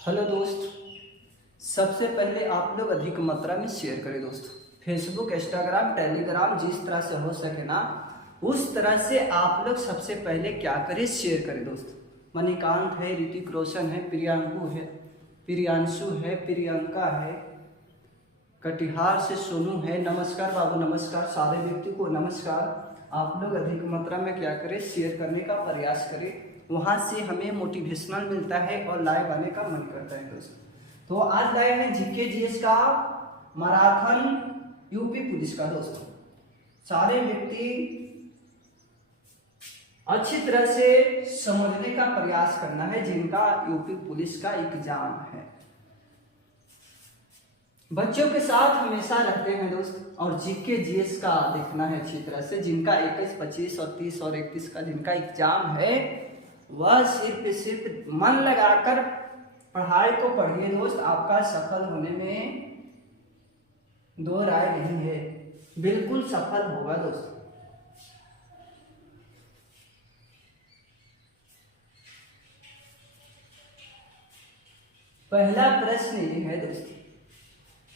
Hello दोस्त। सबसे पहले आप लोग अधिक मात्रा में शेयर करें दोस्त। फेसबुक, इंस्टाग्राम, टेलीग्राम जिस तरह से हो सके ना उस तरह से आप लोग सबसे पहले क्या करें, शेयर करें दोस्त। मणिकांत है, ऋतिक रोशन है, प्रियांकु है, प्रियांशु है, प्रियंका है, कटिहार से सोनू है। नमस्कार बाबू, नमस्कार। सारे व्यक्ति को नमस्कार। आप लोग अधिक मात्रा में क्या करें, शेयर करने का प्रयास करें। वहाँ से हमें मोटिवेशनल मिलता है और लाइव आने का मन करता है दोस्त। तो आज लाए हैं जीके जीएस का मैराथन यूपी पुलिस का दोस्त। सारे व्यक्ति अच्छी तरह से समझने का प्रयास करना है जिनका यूपी पुलिस का एग्जाम है। बच्चों के साथ हमेशा रखते हैं दोस्त। और जीके जीएस का देखना है अच्छी तरह से। जिनका 21, 25 और 30 और 31 का जिनका एग्जाम है वह सिर्फ मन लगाकर पढ़ाई को पढ़िए दोस्त। आपका सफल होने में दो राय नहीं है, बिल्कुल सफल होगा दोस्त। पहला प्रश्न ये है दोस्त,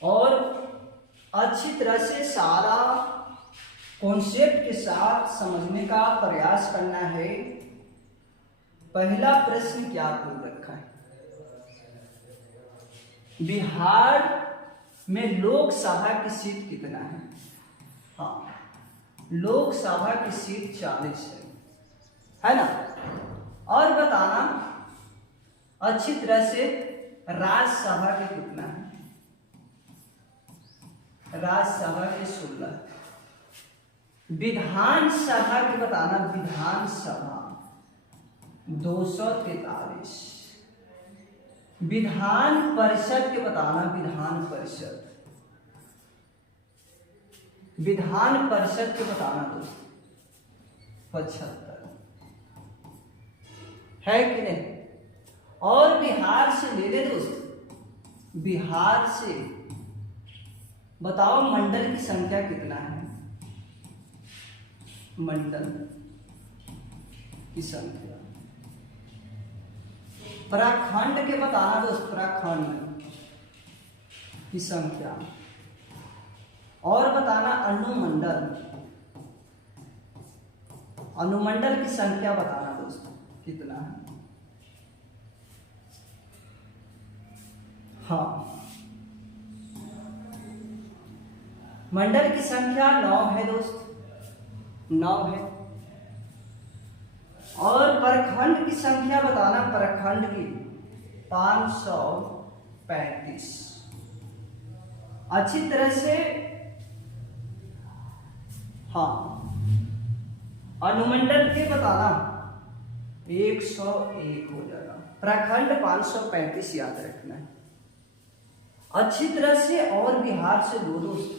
और अच्छी तरह से सारा कॉन्सेप्ट के साथ समझने का प्रयास करना है। पहला प्रश्न क्या पूछ रखा है? बिहार में लोकसभा की सीट कितना है? हाँ, लोकसभा की सीट 40 है ना। और बताना अच्छी तरह से राज्यसभा के कितना है? राज्यसभा के 16। विधानसभा की बताना, विधानसभा 243। विधान परिषद के बताना, विधान परिषद, विधान परिषद के बताना दोस्त 75 है कि नहीं। और बिहार से ले ले दोस्त, बिहार से बताओ मंडल की संख्या कितना है? मंडल की संख्या। प्रखंड के बताना दोस्त, प्रखंड की संख्या। और बताना अनुमंडल, अनुमंडल की संख्या बताना दोस्त कितना है। हाँ, मंडल की संख्या 9 है दोस्त, 9 है। और प्रखंड की संख्या बताना, प्रखंड की 535। अच्छी तरह से। हाँ, अनुमंडल के बताना 101 हो जाएगा। प्रखंड 535 याद रखना है अच्छी तरह से। और बिहार से दो दोस्त,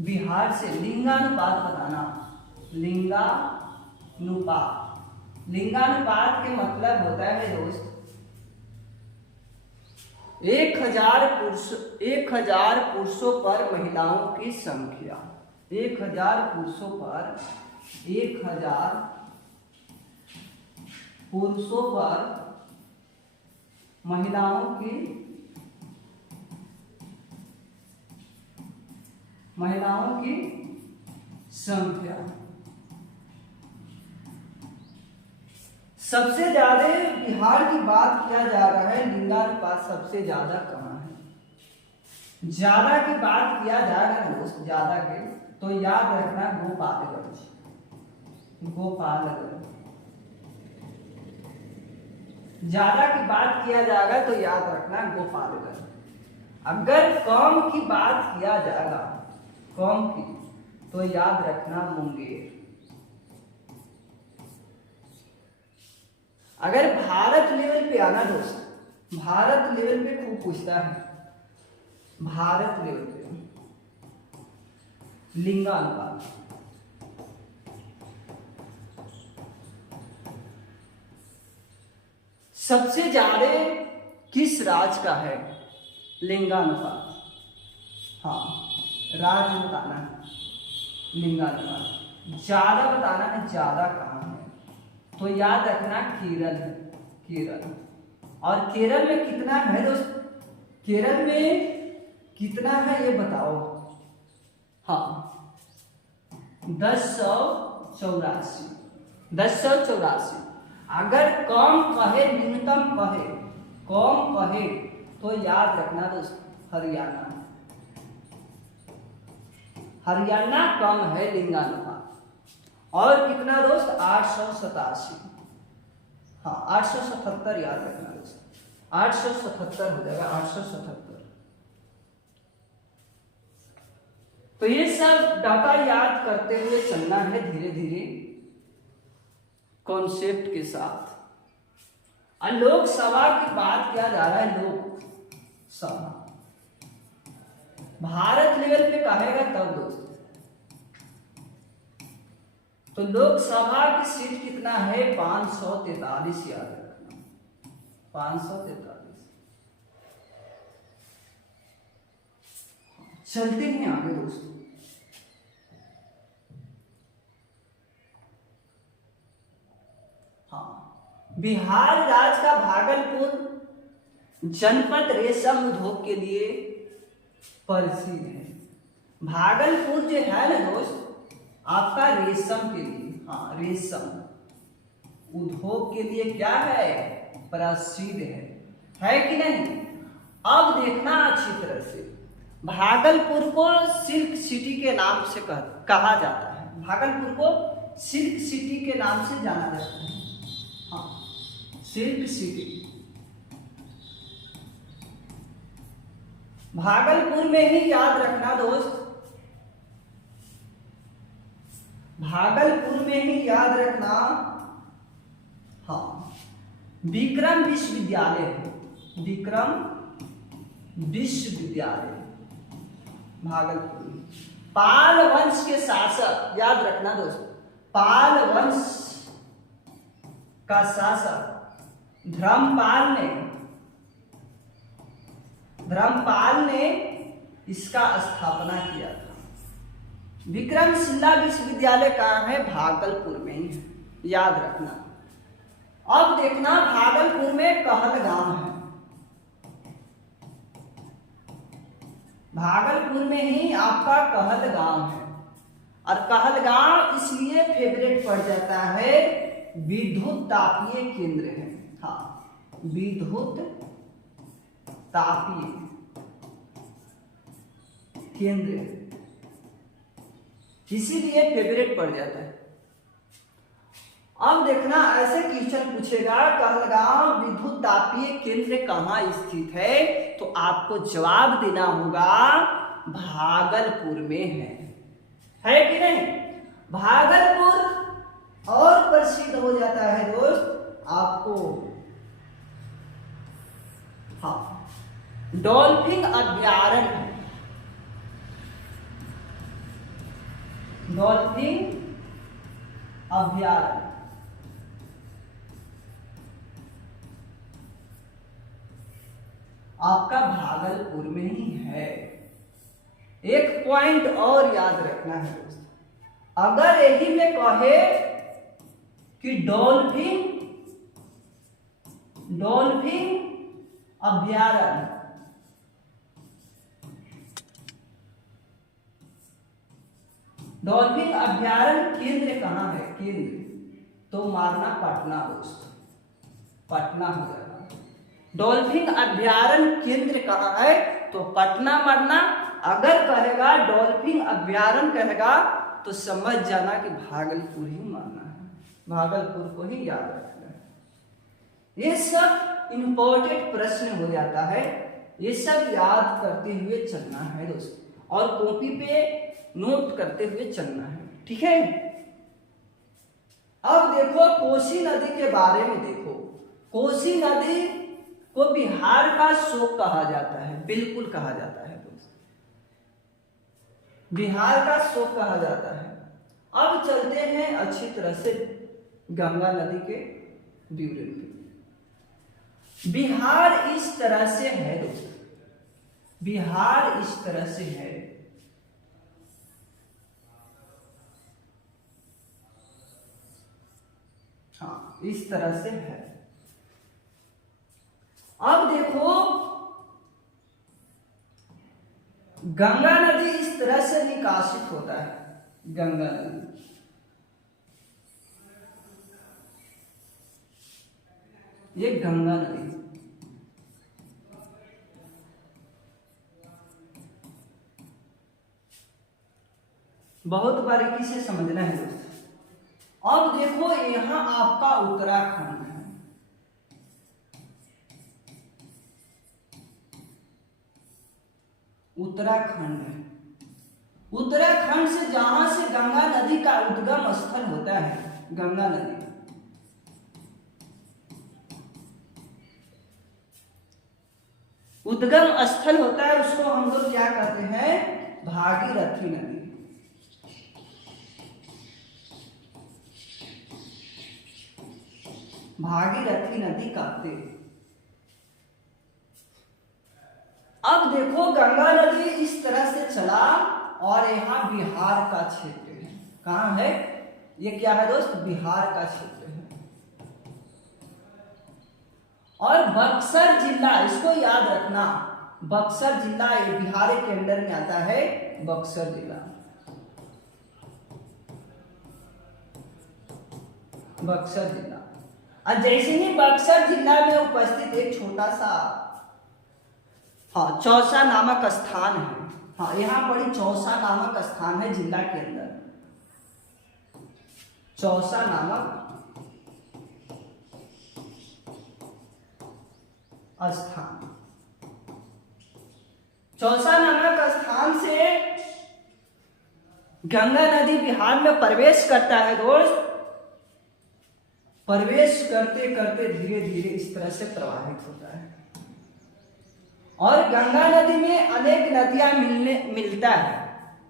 बिहार से लिंगानुपात बताना, लिंगानुपात। लिंगानुपात के मतलब होता है दोस्त 1000 पुरुषों पर महिलाओं की संख्या। 1000 पुरुषों पर 1000 पुरुषों पर महिलाओं की संख्या। सबसे ज्यादा बिहार की बात किया जा रहा है, लिंगानुपात सबसे ज्यादा कहाँ है? ज्यादा की बात किया जाएगा ना दोस्त, ज्यादा के तो याद रखना गोपालगंज, गोपालगंज। ज्यादा की बात किया जाएगा तो याद रखना गोपालगंज। अगर कम की बात किया जाएगा, कम की, तो याद रखना मुंगेर। अगर भारत लेवल पे आना दोस्त, भारत लेवल पे खूब पूछता है, भारत लेवल पे लिंगानुपात। सबसे ज्यादा किस राज्य का है लिंगानुपात? हाँ, राज्य बताना है लिंगानुपात। ज्यादा बताना है, ज्यादा कहाँ है? तो याद रखना केरल है, केरल। और केरल में कितना है दोस्त? केरल में कितना है ये बताओ। हाँ, 1084। 1084। अगर कम कहे, न्यूनतम कहे, कम कहे तो याद रखना दोस्त हरियाणा। हरियाणा कम है लिंगानुपात। और कितना दोस्त? 887। हाँ, 877 याद रखना दोस्त, 877 हो जाएगा, 877। तो ये सब डाटा याद करते हुए चलना है धीरे धीरे कॉन्सेप्ट के साथ। और लोकसभा की बात किया जा रहा है, लोकसभा भारत लेवल पे कहेगा तब दोस्त। तो लोकसभा की सीट कितना है? 543 याद रखना, 543। चलते हैं आगे दोस्तों। हाँ, बिहार राज्य का भागलपुर जनपद रेशम उद्योग के लिए प्रसिद्ध है। भागलपुर जो है ना दोस्त आपका रेशम के लिए, हाँ रेशम उद्योग के लिए क्या है? प्रसिद्ध है कि नहीं? अब देखना अच्छी तरह से, भागलपुर को सिल्क सिटी के नाम से कहा जाता है। भागलपुर को सिल्क सिटी के नाम से जाना जाता है। हाँ, सिल्क सिटी। भागलपुर में ही याद रखना दोस्त, भागलपुर में ही याद रखना, हाँ विक्रम विश्वविद्यालय है। विक्रम विश्वविद्यालय भागलपुर में। पाल वंश के शासक याद रखना दोस्त, पाल वंश का शासक धर्मपाल ने इसका स्थापना किया था। विक्रमशिला विश्वविद्यालय कहाँ है? भागलपुर में ही है, याद रखना। अब देखना भागलपुर में कहलगांव है। भागलपुर में ही आपका कहलगांव है। और कहलगांव इसलिए फेवरेट पड़ जाता है, विद्युत तापीय केंद्र है। हाँ, विद्युत तापीय केंद्र इसीलिए फेवरेट पड़ जाता है। अब देखना ऐसे क्वेश्चन पूछेगा, कहलगांव विद्युत तापीय केंद्र कहाँ स्थित है? तो आपको जवाब देना होगा भागलपुर में है कि नहीं? भागलपुर और प्रसिद्ध हो जाता है दोस्त आपको, हाँ डॉल्फिन अभ्यारण्य। डॉल्फिन अभ्यारण्य आपका भागलपुर में ही है। एक पॉइंट और याद रखना है दोस्तों, अगर यही में कहे कि डॉल्फिन अभ्यारण्य, डॉल्फिन अभ्यारण्य केंद्र कहाँ है? केंद्र तो मारना पटना दोस्त, पटना हो जाएगा। डॉल्फिन अभ्यारण्य केंद्र कहाँ है? तो पटना मारना। अगर कहेगा डॉल्फिन अभ्यारण्य कहेगा तो समझ जाना कि भागलपुर ही मानना है, भागलपुर को ही याद रखना है। ये सब इंपॉर्टेंट प्रश्न हो जाता है, ये सब याद करते हुए चलना है दोस्तों, और कॉपी पे नोट करते हुए चलना है, ठीक है। अब देखो कोसी नदी के बारे में देखो। कोसी नदी को बिहार का शोक कहा जाता है, बिल्कुल कहा जाता है दोस्त, बिहार का शोक कहा जाता है। अब चलते हैं अच्छी तरह से गंगा नदी के विवरण पे। बिहार इस तरह से है दोस्त, बिहार इस तरह से है। हाँ, इस तरह से है। अब देखो गंगा नदी इस तरह से निकासित होता है, गंगा नदी ये गंगा नदी बहुत बारीकी से समझना है दोस्तों। अब देखो यहां आपका उत्तराखंड है, उत्तराखंड है। उत्तराखंड से जहां से गंगा नदी का उद्गम स्थल होता है, गंगा नदी उद्गम स्थल होता है, उसको हम लोग क्या कहते हैं, भागीरथी नदी। भागीरथी नदी कहते हैं। अब देखो गंगा नदी इस तरह से चला और यहाँ बिहार का क्षेत्र है। कहाँ है ये, क्या है दोस्त, बिहार का क्षेत्र है। और बक्सर जिला, इसको याद रखना, बक्सर जिला ये बिहार के अंदर में आता है, बक्सर जिला, बक्सर जिला। और जैसे ही बक्सर जिला में उपस्थित एक छोटा सा हाँ चौसा नामक स्थान है, हाँ यहाँ पर चौसा नामक स्थान है जिला के अंदर, चौसा नामक स्थान। चौसा नामक स्थान से गंगा नदी बिहार में प्रवेश करता है दोस्त। प्रवेश करते करते धीरे धीरे इस तरह से प्रवाहित होता है और गंगा नदी में अनेक नदियां मिलता है।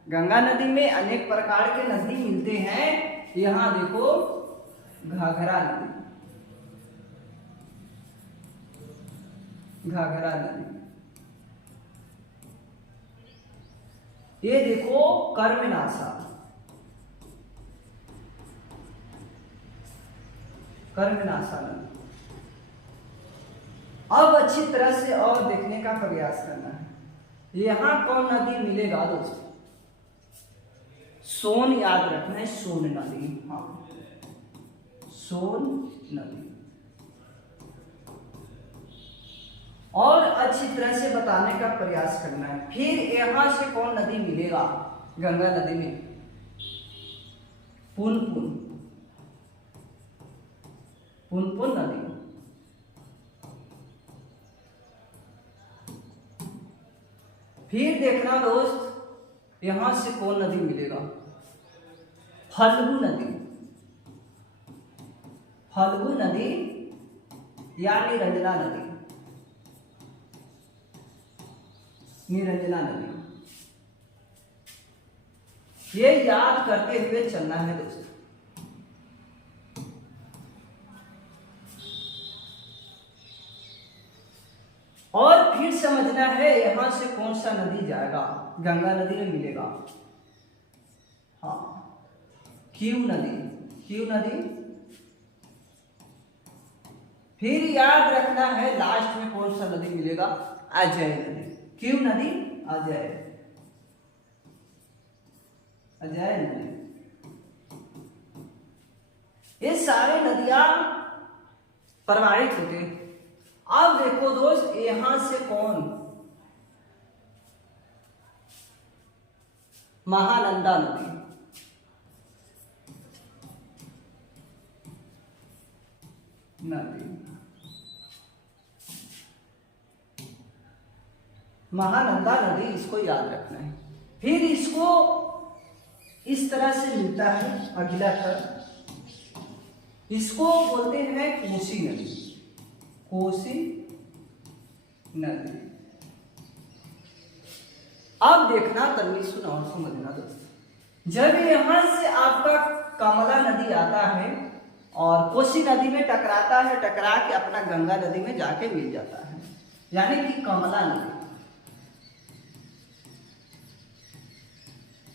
गंगा नदी में अनेक प्रकार के नदी मिलते हैं। यहाँ देखो घाघरा नदी, घाघरा नदी, ये देखो कर्मनाशा, कर्मनाशा नदी। अब अच्छी तरह से और देखने का प्रयास करना है। यहां कौन नदी मिलेगा दोस्तों, सोन याद रखना है, सोन नदी, हाँ सोन नदी। और अच्छी तरह से बताने का प्रयास करना है। फिर यहां से कौन नदी मिलेगा गंगा नदी में, पुनपुन, पुनपुन नदी। फिर देखना दोस्त यहां से कौन नदी मिलेगा, फल्गु नदी, फल्गु नदी या निरंजना नदी, निरंजना नदी। ये याद करते हुए चलना है दोस्तों। और फिर समझना है यहां से कौन सा नदी जाएगा, गंगा नदी में मिलेगा, हाँ क्यू नदी, क्यू नदी। फिर याद रखना है लास्ट में कौन सा नदी मिलेगा, अजय नदी, क्यू नदी, अजय, अजय नदी। ये सारे नदियां प्रवाहित होते हैं। अब देखो दोस्त यहां से कौन, महानंदा नदी, नदी, महानंदा नदी, इसको याद रखना है। फिर इसको इस तरह से मिलता है अगला कर, इसको बोलते हैं कोसी नदी, कोसी नदी। अब देखना तन्वी सुना और समझना दोस्तों, जब यहां से आपका कमला नदी आता है और कोसी नदी में टकराता है, टकरा के अपना गंगा नदी में जाके मिल जाता है, यानी कि कमला नदी,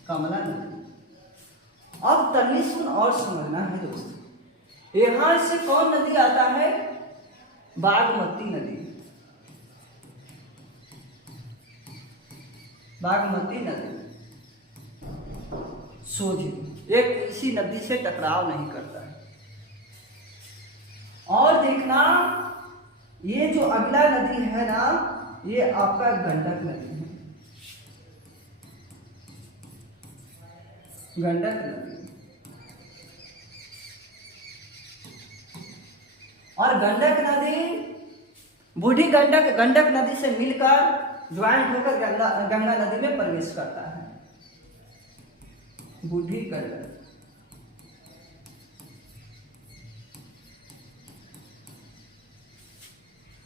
कमला नदी। अब तन्वी सुन और समझना है दोस्तों, यहां से कौन नदी आता है, बागमती नदी, बागमती नदी सोझी एक किसी नदी से टकराव नहीं करता है। और देखना ये जो अगला नदी है ना, ये आपका गंडक नदी है, गंडक नदी। और गंडक नदी बूढ़ी गंडक नदी से मिलकर ज्वाइंट होकर गंगा नदी में प्रवेश करता है। बूढ़ी गंडक।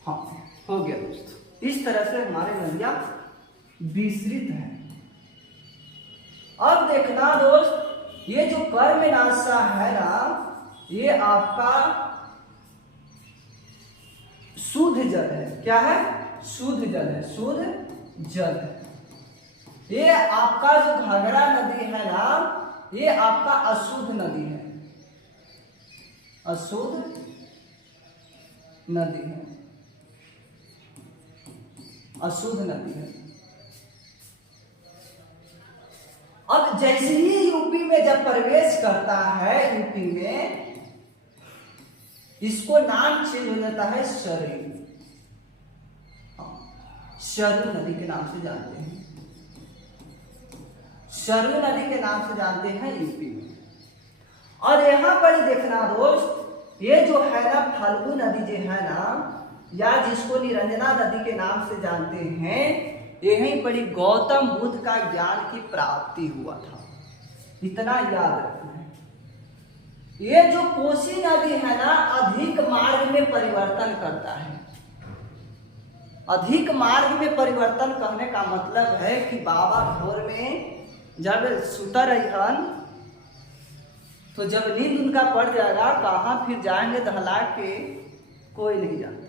हाँ, हो गया दोस्तों। इस तरह से हमारे नदियां विस्तृत हैं। अब देखना दोस्त, ये जो कर्मनाशा है ना, ये आपका शुद्ध जल है। क्या है? शुद्ध जल है, शुद्ध जल है। ये आपका जो घाघरा नदी है ना, ये आपका अशुद्ध नदी है, अशुद्ध नदी है, अशुद्ध नदी है। अब जैसे ही यूपी में जब प्रवेश करता है, यूपी में इसको नाम चेंज हो जाता है सरयू। सरयू नदी के नाम से जानते हैं, सरयू नदी के नाम से जानते हैं यूपी में। और यहां पर देखना दोस्त, ये जो है ना फल्गु नदी जो है ना, या जिसको निरंजना नदी के नाम से जानते हैं, यहीं पर गौतम बुद्ध का ज्ञान की प्राप्ति हुआ था। इतना याद रखना है। ये जो कोसी नदी है ना, अधिक मार्ग में परिवर्तन करता है। अधिक मार्ग में परिवर्तन करने का मतलब है कि बाबा भोर में जब सुता रहन, तो जब नींद उनका पड़ जाएगा, कहाँ फिर जाएंगे दहला के कोई नहीं जानता।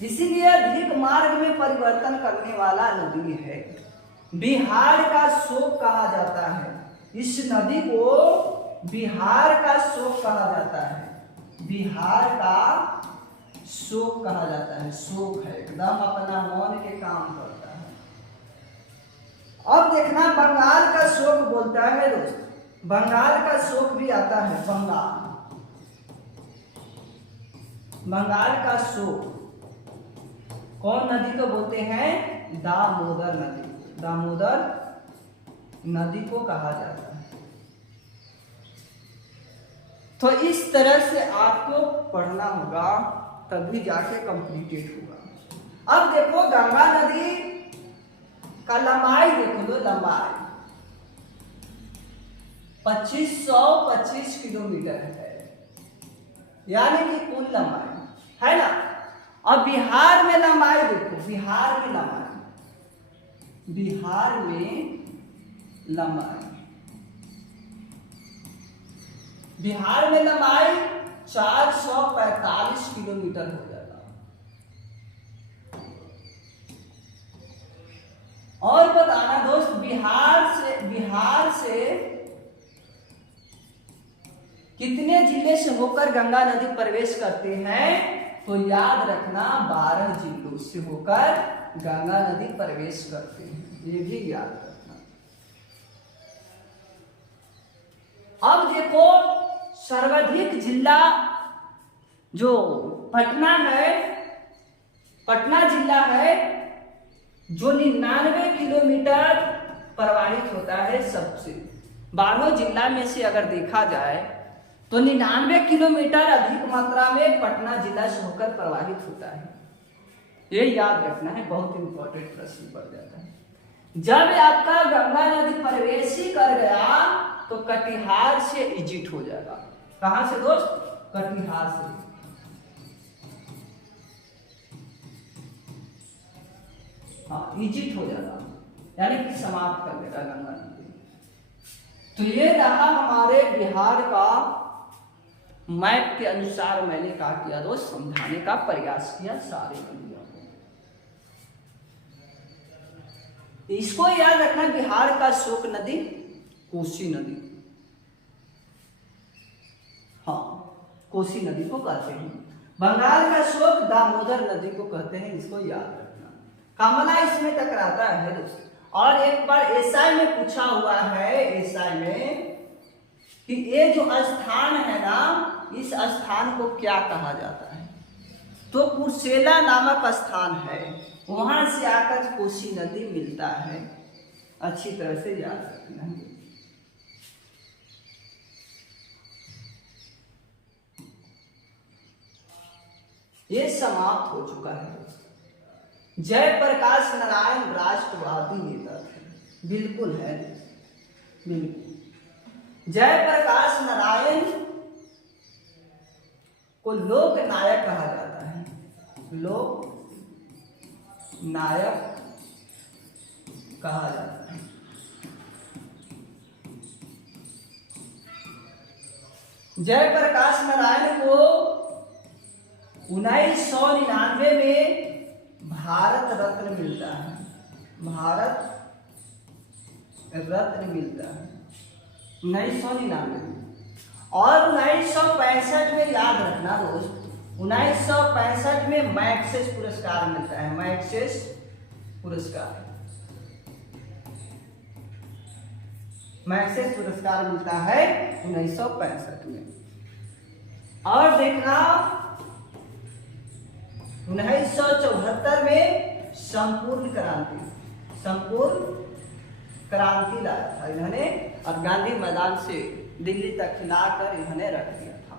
इसीलिए अधिक मार्ग में परिवर्तन करने वाला नदी है। बिहार का शोक कहा जाता है, इस नदी को बिहार का शोक कहा जाता है। बिहार का शोक कहा जाता है। शोक है, एकदम अपना मन के काम करता है। अब देखना, बंगाल का शोक बोलता है दोस्त, बंगाल का शोक भी आता है। बंगाल का शोक कौन नदी को बोलते हैं? दामोदर नदी, दामोदर नदी को कहा जाता है। तो इस तरह से आपको पढ़ना होगा, तभी जाके कंप्लीटेड होगा। अब देखो गंगा नदी का लंबाई देखो, दो लंबाई 2525 किलोमीटर है, यानी कि कुल लंबाई है ना। अब बिहार में लंबाई देखो, बिहार में लंबाई, बिहार में लंबाई, बिहार में लंबाई 445 किलोमीटर हो जाएगा। और बताना दोस्त, बिहार से कितने जिले से होकर गंगा नदी प्रवेश करते हैं? तो याद रखना, 12 जिलों से होकर गंगा नदी प्रवेश करते हैं, ये भी याद रखना। अब देखो, सर्वाधिक जिला जो पटना है, पटना जिला है, जो 99 किलोमीटर प्रवाहित होता है सबसे। 12 जिला में से अगर देखा जाए तो 99 किलोमीटर अधिक मात्रा में पटना जिला से होकर प्रवाहित होता है। ये याद रखना है, बहुत इंपॉर्टेंट प्रश्न पड़ जाता है। जब आपका गंगा नदी प्रवेश ही कर गया तो कटिहार से एग्जिट हो जाएगा। कहां से दोस्त? कटिहार से। हाँ, एग्जिट हो जाएगा, यानी कि समाप्त कर देगा गंगा नदी। तो ये रहा हमारे बिहार का मैप के अनुसार मैंने क्या किया दोस्त, समझाने का प्रयास किया सारे नदियों को। इसको याद रखना, बिहार का शोक नदी कोसी नदी, हाँ कोसी नदी को कहते हैं। बंगाल का शोक दामोदर नदी को कहते हैं, इसको याद रखना। कमला इसमें टकराता है दोस्तों। और एक बार एसआई में पूछा हुआ है, एसआई में, कि ये जो स्थान है ना, इस स्थान को क्या कहा जाता है? तो कुर्सेला नामक स्थान है, वहां से आकर कोसी नदी मिलता है। अच्छी तरह से याद रखना है। ये समाप्त हो चुका है। जयप्रकाश नारायण राष्ट्रवादी नेता थे, बिल्कुल है, बिल्कुल। जयप्रकाश नारायण को लोक नायक कहा जाता है, लोक नायक कहा जाता है। जयप्रकाश नारायण को 1999 में भारत रत्न मिलता है, भारत रत्न मिलता है 1999 में। और 1965 में, याद रखना दोस्त, 1965 में मैग्सेस पुरस्कार मिलता है, मैग्सेस पुरस्कार, मैग्सेस पुरस्कार मिलता है 1965 में। और देखना 1974 में संपूर्ण क्रांति, संपूर्ण क्रांति लाया था इन्होंने, और गांधी मैदान से दिल्ली तक खिलाकर इन्होंने रख दिया था।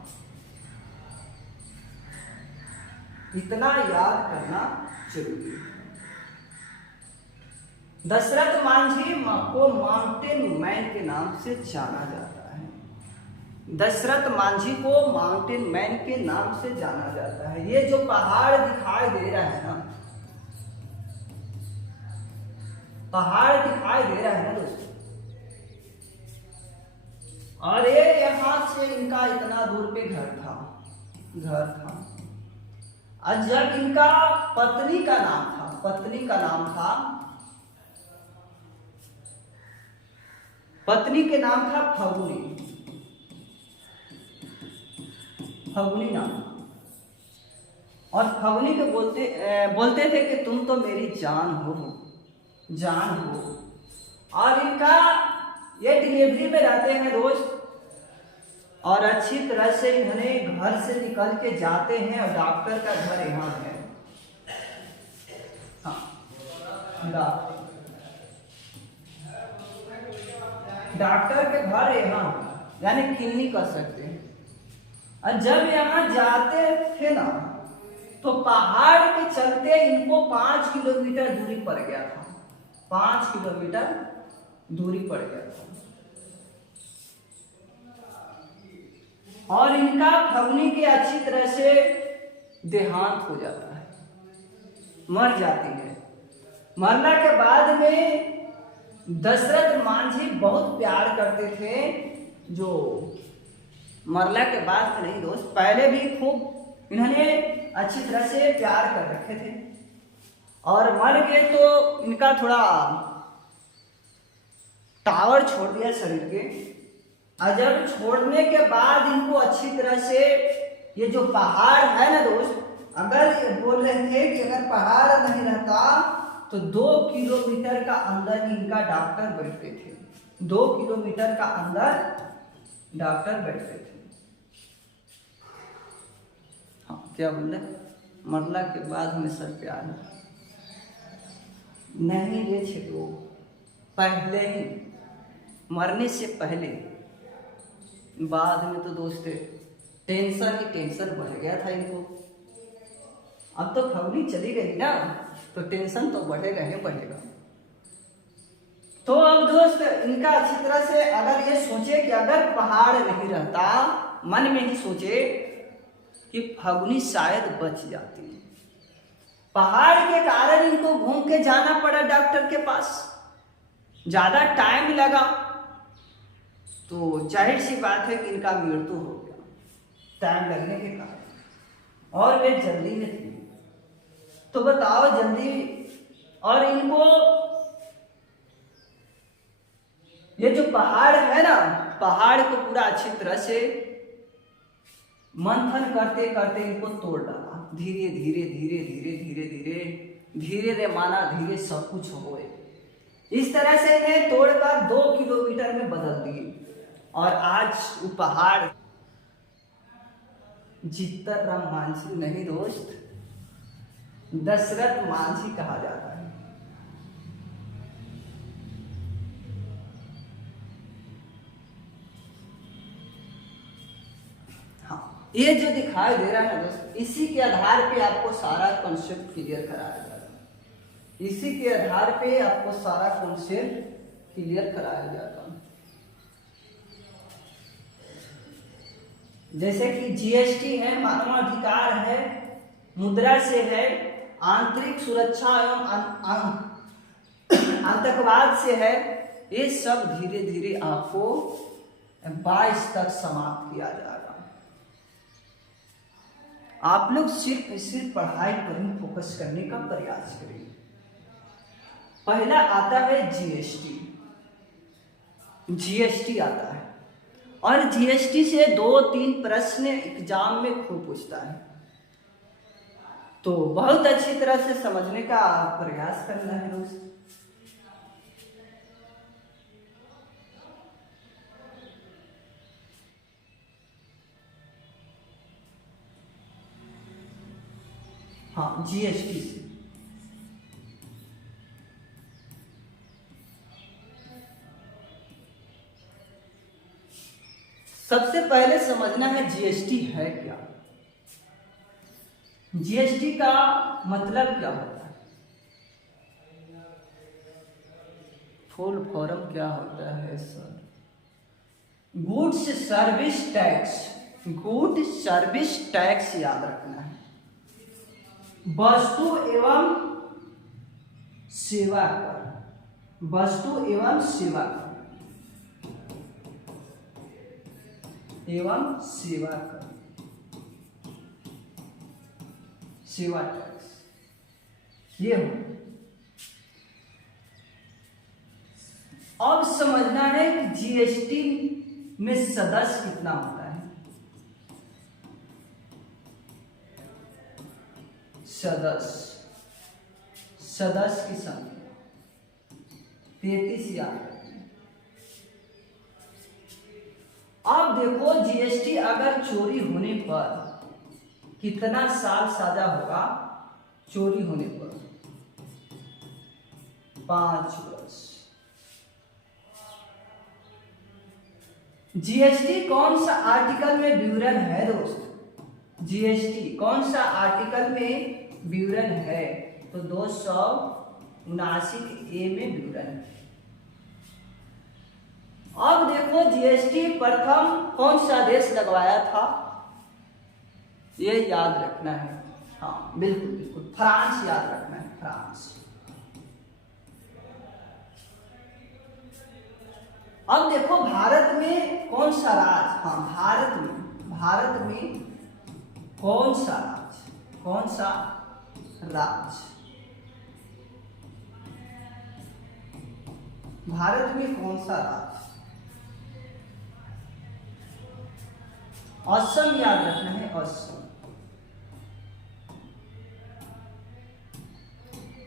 इतना याद करना जरूरी है। दशरथ मांझी को माउंटेन मैन के नाम से जाना जाता है, दशरथ मांझी को माउंटेन मैन के नाम से जाना जाता है। ये जो पहाड़ दिखाई दे रहा है ना, पहाड़ दिखाई दे रहा है ना दोस्तों, और ये यहां से इनका इतना दूर पे घर था, घर था। और जब इनका पत्नी का नाम था, पत्नी का नाम था, पत्नी के नाम था फगुनी, फगुनी नाम। और फगुनी को बोलते थे कि तुम तो मेरी जान हो, जान हो। और इनका ये डिलीवरी में रहते हैं रोज, और अच्छी तरह से इन्होंने घर से निकल के जाते हैं, और डॉक्टर का घर यहाँ है, हाँ, डॉक्टर के घर यहाँ, यानी क्लिनिक कर सकते हैं। और जब यहाँ जाते थे ना, तो पहाड़ के चलते इनको 5 किलोमीटर दूरी पड़ गया था, 5 किलोमीटर दूरी पड़ गया था। और इनका फगुनी की अच्छी तरह से देहांत हो जाता है, मर जाती है। मरने के बाद में दशरथ मांझी बहुत प्यार करते थे, जो मरने के बाद में नहीं दोस्त, पहले भी खूब इन्होंने अच्छी तरह से प्यार कर रखे थे। और मर गए तो इनका थोड़ा टावर छोड़ दिया शरीर के, और जब छोड़ने के बाद इनको अच्छी तरह से, ये जो पहाड़ है ना दोस्त, अगर ये बोल रहे थे कि अगर पहाड़ नहीं रहता तो 2 किलोमीटर का अंदर इनका डॉक्टर बैठते थे, 2 किलोमीटर का अंदर डॉक्टर बैठते थे। हाँ, क्या बोले, मरला के बाद हमेशा प्यार नहीं रे छेटो, पहले ही, मरने से पहले, बाद में तो दोस्त टेंशन ही टेंशन बढ़ गया था इनको। अब तो फगुनी चली गई ना, तो टेंशन तो बढ़ेगा ही बढ़ेगा। तो अब दोस्त इनका अच्छी तरह से, अगर ये सोचे कि अगर पहाड़ नहीं रहता, मन में ही सोचे कि फगुनी शायद बच जाती, पहाड़ के कारण इनको घूम के जाना पड़ा डॉक्टर के पास, ज्यादा टाइम लगा, तो जाहिर सी बात है कि इनका मृत्यु हो गया टाइम लगने के कारण। और वे जल्दी में थी, तो बताओ जल्दी। और इनको ये जो पहाड़ है ना, पहाड़ को पूरा अच्छी तरह से मंथन करते करते इनको तोड़ डाला, धीरे धीरे धीरे धीरे धीरे धीरे धीरे रे माना धीरे सब कुछ होए। इस तरह से इन्हें तोड़कर 2 किलोमीटर में बदल दिए और आज वो पहाड़ चित्तर राम मांझी नहीं दोस्त, दशरथ मांझी कहा जाता है। हाँ, ये जो दिखाई दे रहा है दोस्त, इसी के आधार पे आपको सारा कॉन्सेप्ट क्लियर कराया जाता है। इसी के आधार पे आपको सारा कॉन्सेप्ट क्लियर कराया जाता है। जैसे कि जीएसटी है, मानवाधिकार है, मुद्रा से है, आंतरिक सुरक्षा एवं आतंकवाद से है, ये सब धीरे धीरे आपको 22 तक समाप्त किया जाएगा। आप लोग सिर्फ पढ़ाई पर ही फोकस करने का प्रयास करें। पहला आता है जीएसटी। जीएसटी आता है और जीएसटी से 2-3 प्रश्न एग्जाम में खूब पूछता है, तो बहुत अच्छी तरह से समझने का प्रयास करना है दोस्त। हाँ, जीएसटी से सबसे पहले समझना है जीएसटी है क्या। जीएसटी का मतलब क्या होता है, फुल फॉर्म क्या होता है sir? Goods service tax. Good service tax याद रखना है। वस्तु एवं सेवा कर। वस्तु एवं सेवा कर एवं सेवा कर, सेवा टैक्स ये हो। अब समझना है कि जीएसटी में सदस्य कितना होता है। सदस्य की संख्या 33 याद रखें। अब देखो जीएसटी अगर चोरी होने पर कितना साल सजा होगा? चोरी होने पर 5 वर्ष। जीएसटी कौन सा आर्टिकल में विवरण है दोस्त? जीएसटी कौन सा आर्टिकल में विवरण है? तो 279 ए में विवरण है। अब देखो जीएसटी प्रथम कौन सा देश लगवाया था, ये याद रखना है। हाँ बिल्कुल बिल्कुल, फ्रांस याद रखना है, फ्रांस। अब देखो भारत में कौन सा राज्य, हाँ भारत में कौन सा राज्य, कौन सा राज्य, भारत में कौन सा राज्य? असम याद रखना है, असम।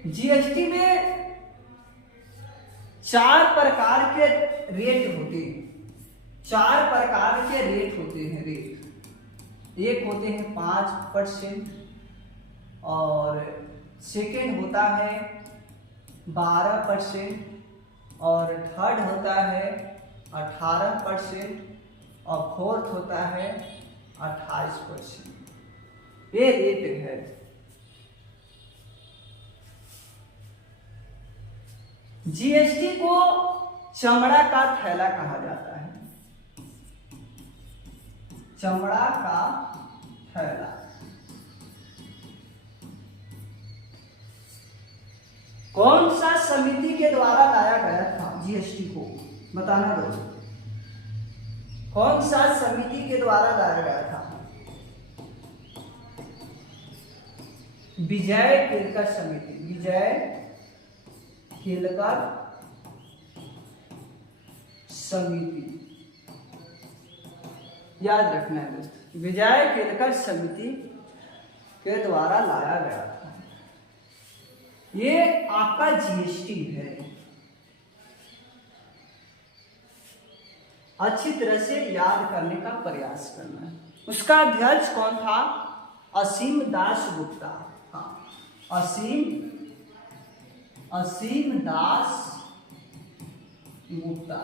जीएसटी में 4 प्रकार के रेट होते हैं। 4 प्रकार के रेट होते हैं, रेट। एक होते हैं 5% और सेकेंड होता है 12% और थर्ड होता है 18% और फोर्थ होता है 28%। ये रेट है। जीएसटी को चमड़ा का थैला कहा जाता है। चमड़ा का थैला। कौन सा समिति के द्वारा लाया गया था जीएसटी को? बताना दोस्तों, कौन सा समिति के द्वारा लाया गया था? विजय केलकर समिति। विजय केलकर समिति याद रखना है दोस्तों, विजय केलकर समिति के द्वारा लाया गया था। ये आपका जीएसटी है। अच्छी तरह से याद करने का प्रयास करना है। उसका अध्यक्ष कौन था? असीम दास गुप्ता। हाँ, असीम दास गुप्ता।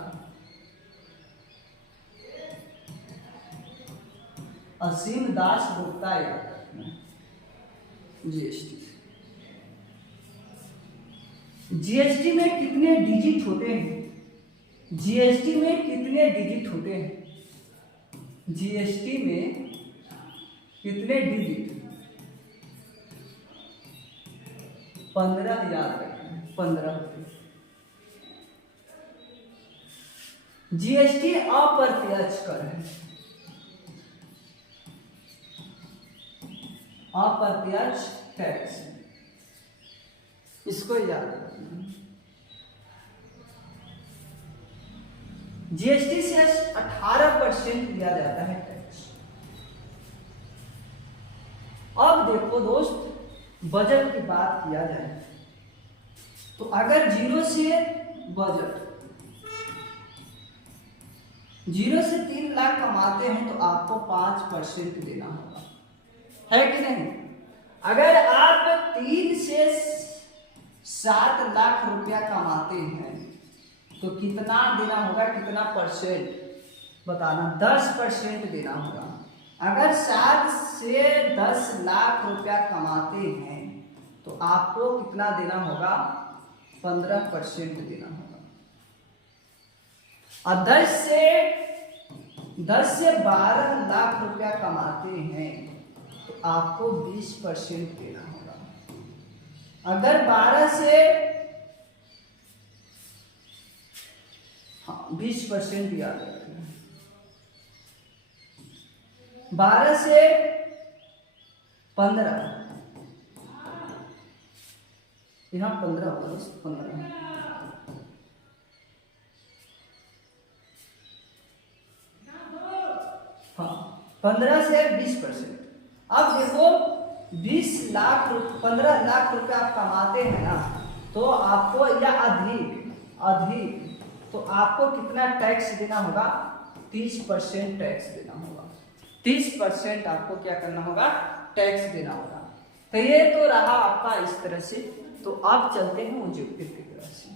असीम दास गुप्ता याद रखना। जीएसटी में कितने डिजिट होते हैं? जीएसटी में कितने डिजिट होते हैं? जीएसटी में कितने डिजिट? 15 याद रखें, 15। जीएसटी अप्रत्यक्ष कर है, अप्रत्यक्ष टैक्स, इसको याद रखना। जीएसटी से 18% लिया जाता है टैक्स। अब देखो दोस्त, बजट की बात किया जाए तो अगर 0 से बजट 0 से 3 लाख कमाते हैं तो आपको 5% देना होगा, है कि नहीं? अगर आप 3 से 7 लाख रुपया कमाते हैं तो कितना देना होगा? कितना परसेंट बताना? 10% देना होगा। अगर 7 से 10 लाख रुपया कमाते हैं तो आपको कितना देना होगा? 15% देना होगा। और 10 से 12 लाख रुपया कमाते हैं तो आपको 20% देना होगा। अगर 12 से 20% याद रखना। 12 से 15, यहाँ 15 होगा, 15। हाँ, 15 से 20%। अब देखो 15 लाख रुपया आप कमाते हैं ना, तो आपको या अधिक तो आपको कितना टैक्स देना होगा? 30% टैक्स देना होगा। 30% आपको क्या करना होगा? टैक्स देना होगा। तो ये तो रहा आपका इस तरह से। तो आप चलते हैं ऑब्जेक्टिव की तरफ से।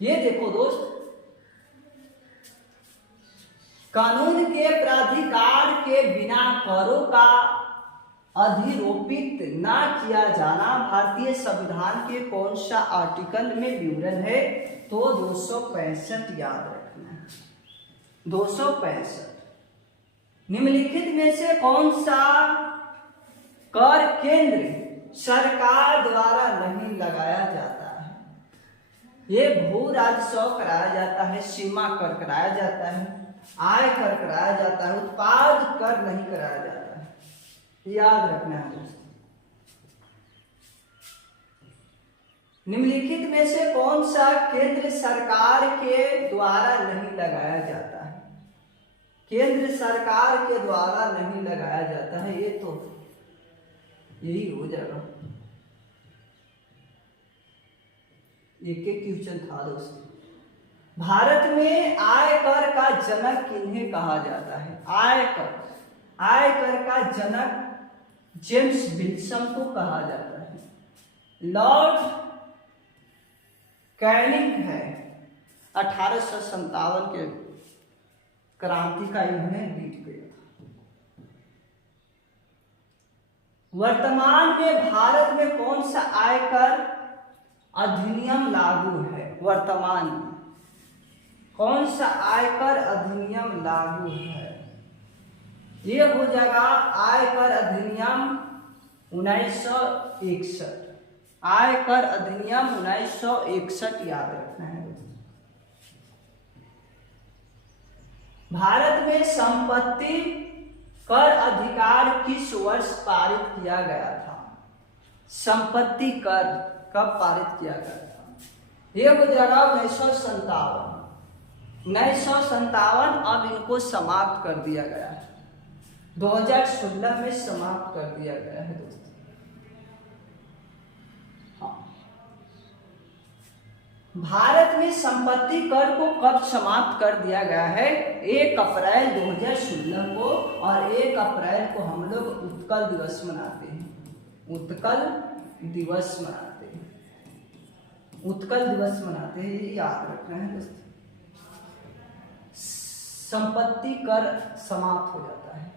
ये देखो दोस्त, कानून के प्राधिकार के बिना करों का अधिरोपित न किया जाना भारतीय संविधान के कौन सा आर्टिकल में विवरण है? तो 265 याद रखना। 265। निम्नलिखित में से कौन सा कर केंद्र सरकार द्वारा नहीं लगाया जाता? ये भू राजस्व कराया जाता है, सीमा कर कराया जाता है, आय कर कराया जाता है, उत्पाद कर नहीं कराया जाता है। याद रखना है दोस्तों। निम्नलिखित में से कौन सा केंद्र सरकार के द्वारा नहीं लगाया जाता है? केंद्र सरकार के द्वारा नहीं लगाया जाता है, ये तो यही हो जाएगा। एक क्वेश्चन था दोस्तों। भारत में आयकर का जनक किन्हें कहा जाता है? आयकर का जनक जेम्स विल्सन को कहा जाता है। लॉर्ड कैनिंग है। 1857 के क्रांति का इन्होंने लीड किया था। वर्तमान में भारत में कौन सा आयकर अधिनियम लागू है? वर्तमान में कौन सा आयकर अधिनियम लागू है? ये हो जाएगा आयकर अधिनियम 1961। आयकर अधिनियम 1961 याद रखना है। भारत में संपत्ति कर अधिकार किस वर्ष पारित किया गया था? संपत्ति कर कब पारित किया गया था? ये हो जाएगा 1957। अब इनको समाप्त कर दिया गया है, 2016 में समाप्त कर दिया गया है दोस्तों। भारत में संपत्ति कर को कब समाप्त कर दिया गया है? 1 अप्रैल 2016 को, और 1 अप्रैल को हम लोग उत्कल दिवस मनाते हैं। उत्कल दिवस मनाते हैं, उत्कल दिवस मनाते हैं, ये याद रखना है दोस्तों। संपत्ति कर समाप्त हो जाता है।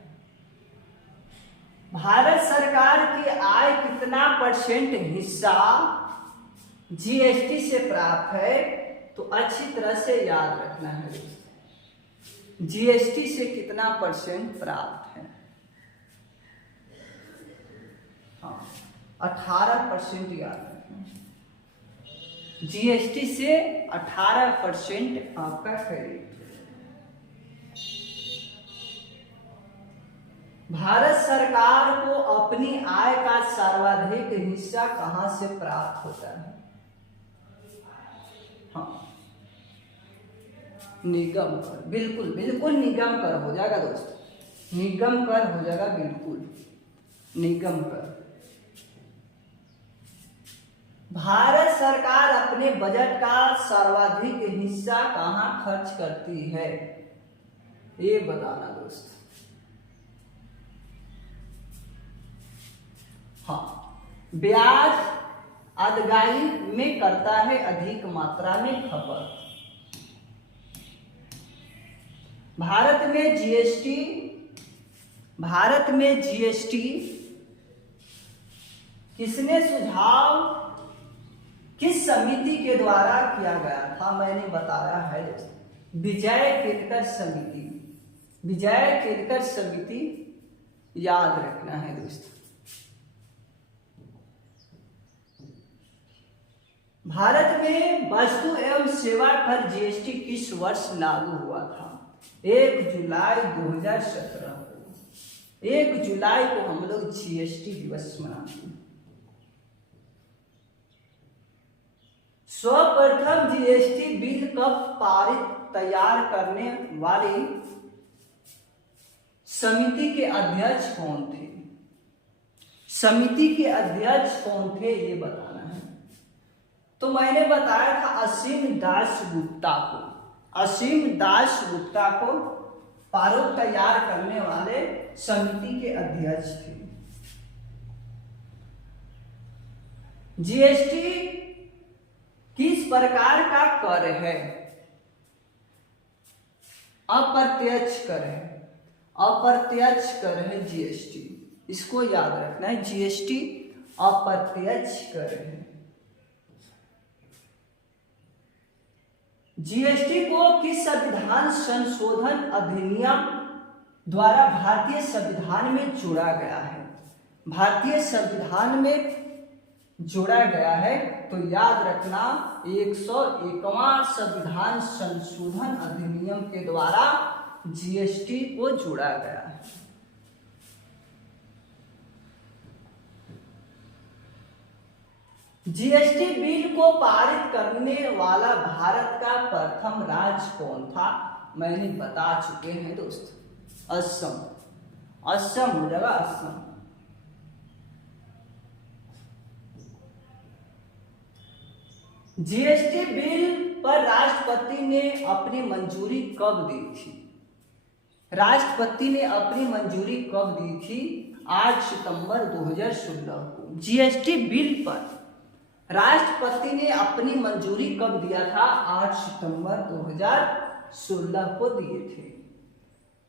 भारत सरकार की आय कितना % हिस्सा जीएसटी से प्राप्त है? तो अच्छी तरह से याद रखना है दोस्तों, जीएसटी से कितना % प्राप्त है? हाँ, 18% याद रखना है। जीएसटी से 18% आपका क्रेडिट। भारत सरकार को अपनी आय का सर्वाधिक हिस्सा कहां से प्राप्त होता है? हाँ, निगम कर। बिल्कुल बिल्कुल निगम कर हो जाएगा दोस्तों, निगम कर हो जाएगा, बिल्कुल निगम कर। भारत सरकार अपने बजट का सर्वाधिक हिस्सा कहां खर्च करती है? ये बताना दोस्त। हाँ, ब्याज अदायगी में करता है अधिक मात्रा में खपत। भारत में जीएसटी किसने सुझाव किस समिति के द्वारा किया गया था? मैंने बताया है दोस्तों, विजय केरकर समिति। विजय केरकर समिति याद रखना है दोस्तों। भारत में वस्तु एवं सेवा कर जीएसटी किस वर्ष लागू हुआ था? 1 जुलाई 2017 को। 1 जुलाई को हम लोग जीएसटी दिवस मनाते हैं। सर्वप्रथम जीएसटी बिल कब पारित तैयार करने वाली समिति के अध्यक्ष कौन थे? समिति के अध्यक्ष कौन थे ये बताना है। तो मैंने बताया था असीम दास गुप्ता को। असीम दास गुप्ता को प्रारूप तैयार करने वाले समिति के अध्यक्ष थे। जीएसटी किस प्रकार का कर है? अप्रत्यक्ष कर है। अप्रत्यक्ष कर है जीएसटी, इसको याद रखना है। जीएसटी अप्रत्यक्ष कर है। जीएसटी को किस संविधान संशोधन अधिनियम द्वारा भारतीय संविधान में जोड़ा गया है? भारतीय संविधान में जोड़ा गया है, तो याद रखना 101वां संविधान संशोधन अधिनियम के द्वारा जीएसटी को जोड़ा गया है। जीएसटी बिल को पारित करने वाला भारत का प्रथम राज्य कौन था? मैंने बता चुके हैं दोस्तों, असम। असम हो जाएगा, असम। जीएसटी बिल पर राष्ट्रपति ने अपनी मंजूरी कब दी थी? राष्ट्रपति ने अपनी मंजूरी कब दी थी? 8 सितंबर 2016 को। जीएसटी बिल पर राष्ट्रपति ने अपनी मंजूरी कब दिया था? 8 सितंबर 2016 को दिए थे।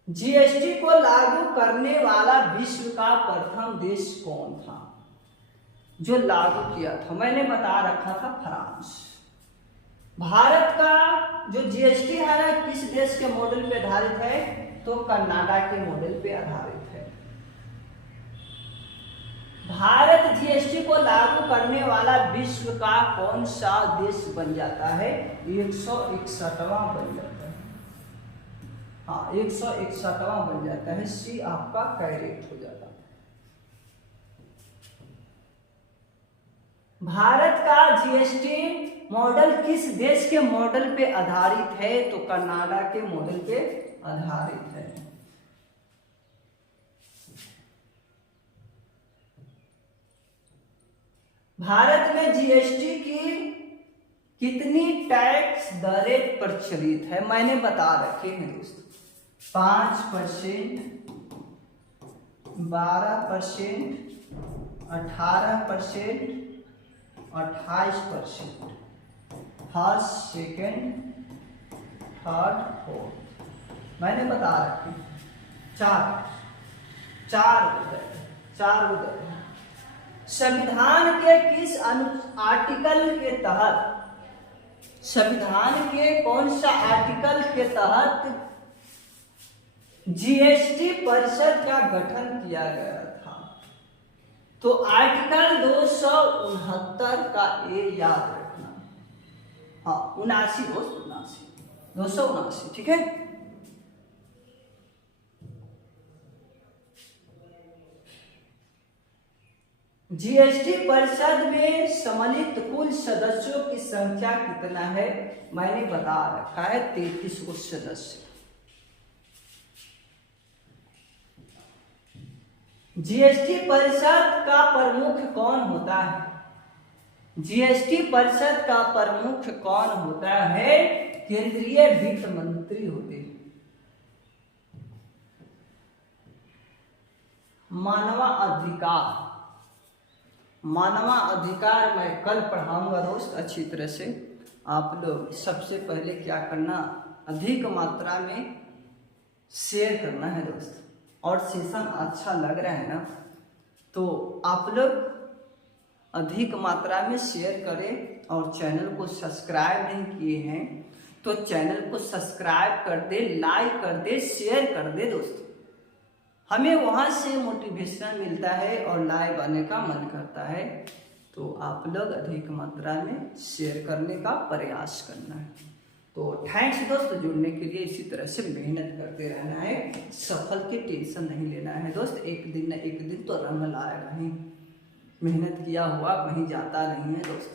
जीएसटी को लागू करने वाला विश्व का प्रथम देश कौन था जो लागू किया था? मैंने बता रखा था, फ्रांस। भारत का जो जीएसटी है किस देश के मॉडल पे आधारित है? तो कनाडा के मॉडल पे आधारित है। भारत जीएसटी को लागू करने वाला विश्व का कौन सा देश बन जाता है? 161वां बन जाता है। हाँ, 161वां बन जाता है। सी आपका करेक्ट हो जाता है। भारत का जीएसटी मॉडल किस देश के मॉडल पे आधारित है? तो कनाडा के मॉडल पे आधारित है। भारत में जीएसटी की कितनी टैक्स दरें प्रचलित है? मैंने बता रखे हैं दोस्तों, 5%, 12%, 18%, 28%, फर्स्ट, सेकेंड, थर्ड, फोर्थ। मैंने बता रखे चार उदय। संविधान के किस आर्टिकल के तहत, संविधान के कौन सा आर्टिकल के तहत जीएसटी परिषद का गठन किया गया था? तो आर्टिकल 269 का ए याद रखना। हाँ, 279, ठीक है। जीएसटी परिषद में सम्मिलित कुल सदस्यों की संख्या कितना है? मैंने बता रखा है 33 सदस्य। जीएसटी परिषद का प्रमुख कौन होता है? जीएसटी परिषद का प्रमुख कौन होता है? केंद्रीय वित्त मंत्री होते हैं। मानवाधिकार मैं कल पढ़ाऊंगा दोस्त अच्छी तरह से। आप लोग सबसे पहले क्या करना, अधिक मात्रा में शेयर करना है दोस्त। और सेशन अच्छा लग रहा है ना, तो आप लोग अधिक मात्रा में शेयर करें। और चैनल को सब्सक्राइब नहीं किए हैं तो चैनल को सब्सक्राइब कर दे, लाइक कर दे, शेयर कर दे दोस्तों। हमें वहाँ से मोटिवेशन मिलता है और लाइव आने का मन करता है। तो आप लोग अधिक मात्रा में शेयर करने का प्रयास करना है। तो थैंक्स दोस्त, जुड़ने के लिए। इसी तरह से मेहनत करते रहना है, सफल की टेंशन नहीं लेना है दोस्त। एक दिन न एक दिन तो रंग लाएगा ही। मेहनत किया हुआ कहीं जाता नहीं है दोस्त।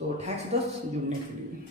तो थैंक्स दोस्त, जुड़ने के लिए।